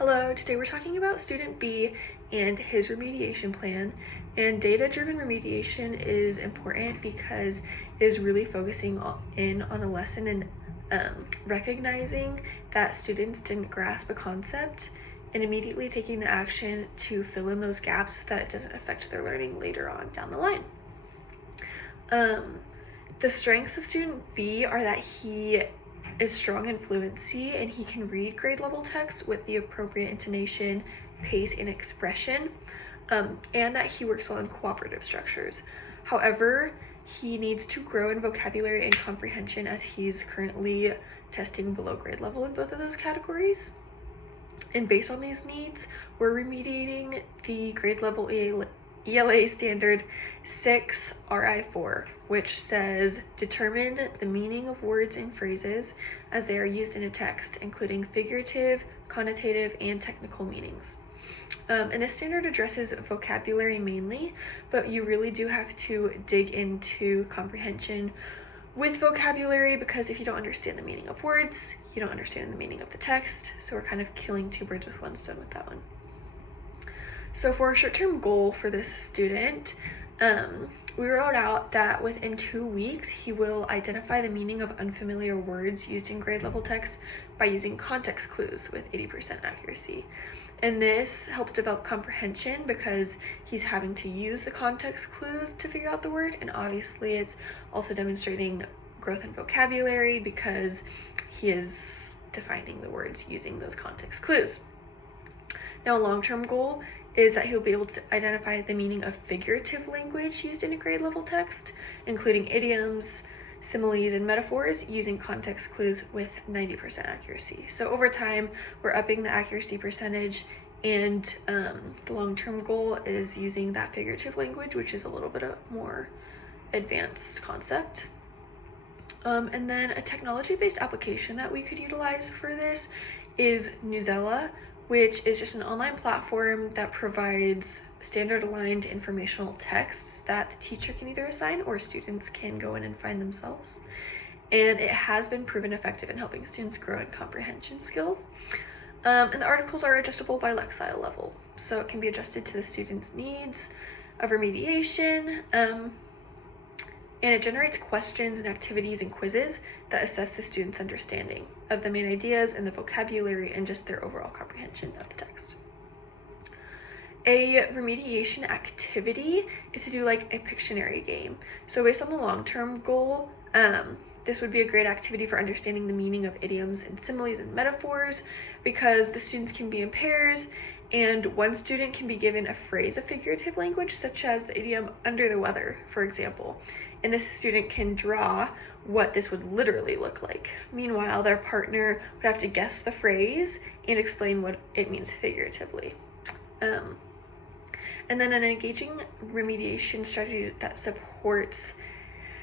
Hello, today we're talking about student B and his remediation plan. And data-driven remediation is important because it is really focusing in on a lesson and recognizing that students didn't grasp a concept and immediately taking the action to fill in those gaps so that it doesn't affect their learning later on down the line. The strengths of student B are that he is strong in fluency and he can read grade level text with the appropriate intonation, pace, and expression, and that he works well in cooperative structures. However, he needs to grow in vocabulary and comprehension as he's currently testing below grade level in both of those categories. And based on these needs, we're remediating the grade level ELA standard 6 RI4, which says determine the meaning of words and phrases as they are used in a text, including figurative, connotative, and technical meanings. And this standard addresses vocabulary mainly, but you really do have to dig into comprehension with vocabulary, because if you don't understand the meaning of words, you don't understand the meaning of the text. So we're kind of killing two birds with one stone with that one. So for a short-term goal for this student, we wrote out that within 2 weeks, he will identify the meaning of unfamiliar words used in grade level text by using context clues with 80% accuracy. And this helps develop comprehension because he's having to use the context clues to figure out the word. And obviously it's also demonstrating growth in vocabulary because he is defining the words using those context clues. Now, a long-term goal is that he'll be able to identify the meaning of figurative language used in a grade level text, including idioms, similes, and metaphors using context clues with 90% accuracy. So over time, we're upping the accuracy percentage, and the long-term goal is using that figurative language, which is a little bit more advanced concept. And then a technology-based application that we could utilize for this is Newsela, which is just an online platform that provides standard-aligned informational texts that the teacher can either assign or students can go in and find themselves. And it has been proven effective in helping students grow in comprehension skills. And the articles are adjustable by Lexile level, so it can be adjusted to the student's needs of remediation. And it generates questions and activities and quizzes that assess the student's understanding of the main ideas and the vocabulary and just their overall comprehension of the text. A remediation activity is to do like a Pictionary game. So based on the long-term goal, this would be a great activity for understanding the meaning of idioms and similes and metaphors, because the students can be in pairs and one student can be given a phrase of figurative language, such as the idiom under the weather, for example. And this student can draw what this would literally look like. Meanwhile, their partner would have to guess the phrase and explain what it means figuratively. And then an engaging remediation strategy that supports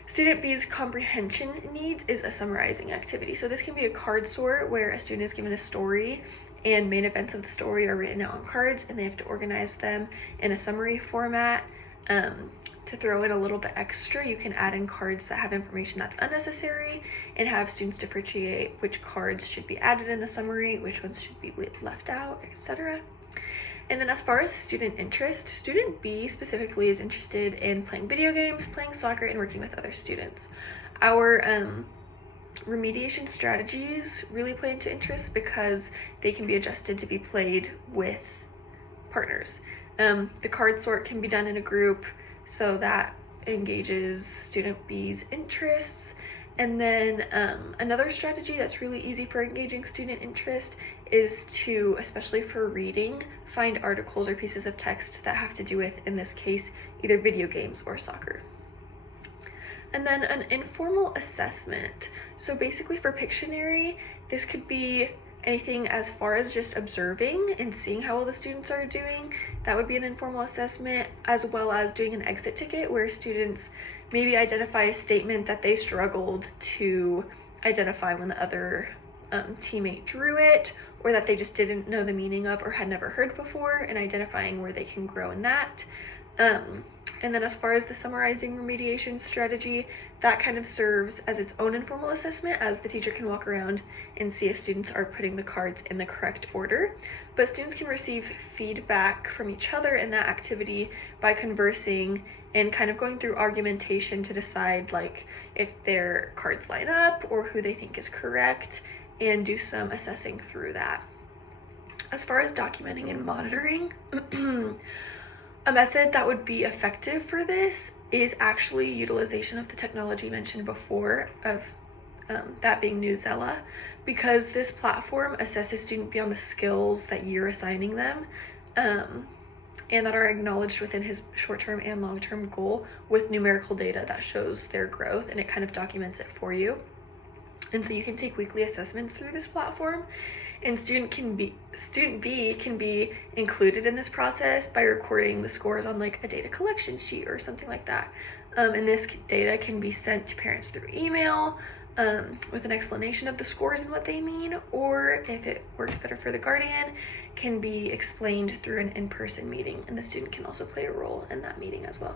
student B's comprehension needs is a summarizing activity. So this can be a card sort where a student is given a story and main events of the story are written out on cards, and they have to organize them in a summary format. To throw in a little bit extra, you can add in cards that have information that's unnecessary and have students differentiate which cards should be added in the summary, which ones should be left out, etc. And then as far as student interest, student B specifically is interested in playing video games, playing soccer, and working with other students. Our remediation strategies really play into interests because they can be adjusted to be played with partners. The card sort can be done in a group, so that engages student B's interests. And then another strategy that's really easy for engaging student interest is to, especially for reading, find articles or pieces of text that have to do with, in this case, either video games or soccer. And then an informal assessment. So basically for Pictionary, this could be anything as far as just observing and seeing how well the students are doing. That would be an informal assessment, as well as doing an exit ticket where students maybe identify a statement that they struggled to identify when the other teammate drew it, or that they just didn't know the meaning of or had never heard before, and identifying where they can grow in that. And then as far as the summarizing remediation strategy, that kind of serves as its own informal assessment, as the teacher can walk around and see if students are putting the cards in the correct order. But students can receive feedback from each other in that activity by conversing and kind of going through argumentation to decide like if their cards line up or who they think is correct, and do some assessing through that. As far as documenting and monitoring, a method that would be effective for this is actually utilization of the technology mentioned before, of that being Newsela, because this platform assesses student beyond the skills that you're assigning them, and that are acknowledged within his short-term and long-term goal with numerical data that shows their growth, and it kind of documents it for you. And so you can take weekly assessments through this platform, and student B can be included in this process by recording the scores on like a data collection sheet or something like that. And this data can be sent to parents through email with an explanation of the scores and what they mean, or if it works better for the guardian, can be explained through an in-person meeting, and the student can also play a role in that meeting as well.